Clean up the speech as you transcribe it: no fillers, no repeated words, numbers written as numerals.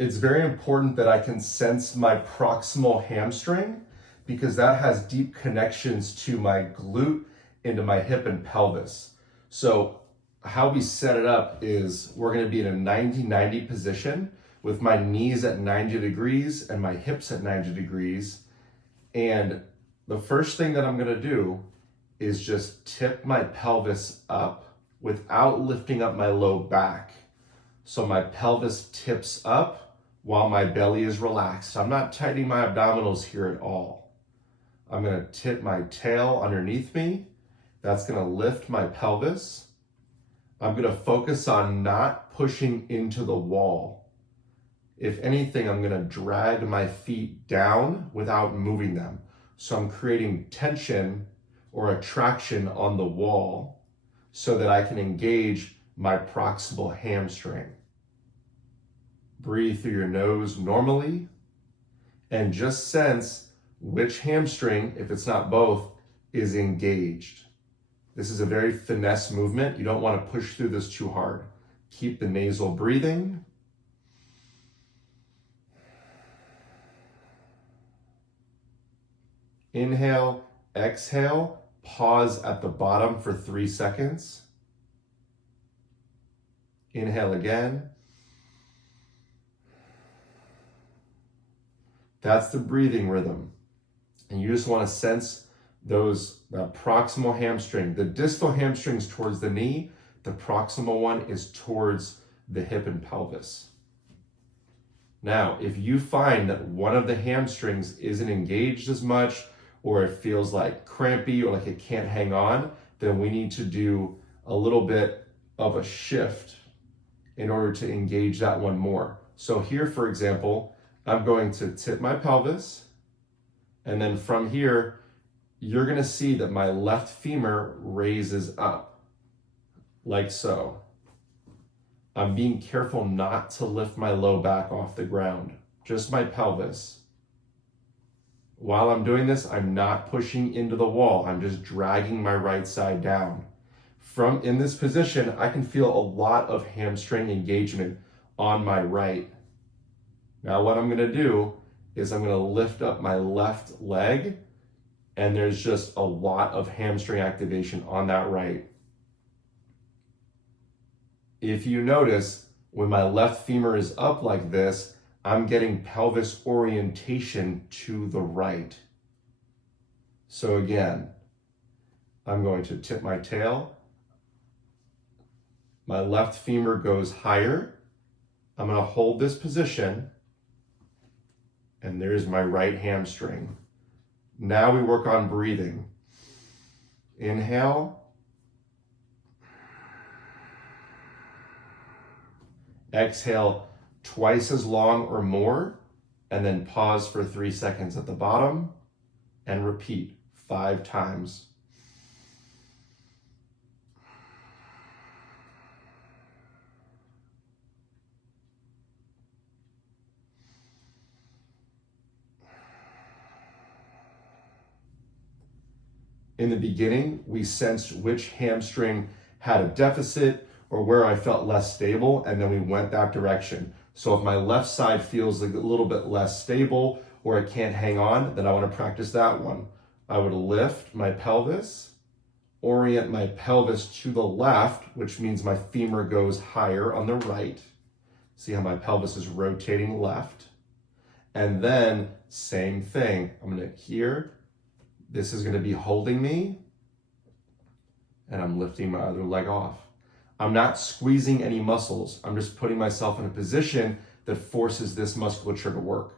It's very important that I can sense my proximal hamstring because that has deep connections to my glute, into my hip and pelvis. So how we set it up is we're going to be in a 90-90 position with my knees at 90 degrees and my hips at 90 degrees. And the first thing that I'm going to do is just tip my pelvis up without lifting up my low back. So my pelvis tips up while my belly is relaxed. I'm not tightening my abdominals here at all. I'm going to tip my tail underneath me. That's going to lift my pelvis. I'm going to focus on not pushing into the wall. If anything, I'm going to drag my feet down without moving them. So I'm creating tension or attraction on the wall so that I can engage my proximal hamstring. Breathe through your nose normally and just sense which hamstring, if it's not both, is engaged. This is a very finesse movement. You don't want to push through this too hard. Keep the nasal breathing. Inhale, exhale, pause at the bottom for 3 seconds. Inhale again. That's the breathing rhythm. And you just want to sense that proximal hamstring. The distal hamstring's towards the knee. The proximal one is towards the hip and pelvis. Now, if you find that one of the hamstrings isn't engaged as much, or it feels like crampy or like it can't hang on, then we need to do a little bit of a shift in order to engage that one more. So here, for example, I'm going to tip my pelvis, and then from here, you're going to see that my left femur raises up, like so. I'm being careful not to lift my low back off the ground, just my pelvis. While I'm doing this, I'm not pushing into the wall. I'm just dragging my right side down. From in this position, I can feel a lot of hamstring engagement on my right. Now what I'm going to do is I'm going to lift up my left leg, and there's just a lot of hamstring activation on that right. If you notice, when my left femur is up like this, I'm getting pelvis orientation to the right. So again, I'm going to tip my tail. My left femur goes higher. I'm going to hold this position, and there's my right hamstring. Now we work on breathing. Inhale. Exhale twice as long or more, and then pause for 3 seconds at the bottom, and repeat 5 times. In the beginning, we sensed which hamstring had a deficit or where I felt less stable, and then we went that direction. So if my left side feels like a little bit less stable or it can't hang on, then I want to practice that one. I would lift my pelvis, orient my pelvis to the left, which means my femur goes higher on the right. See how my pelvis is rotating left. And then same thing. I'm going to here. This is going to be holding me, and I'm lifting my other leg off. I'm not squeezing any muscles. I'm just putting myself in a position that forces this musculature to work.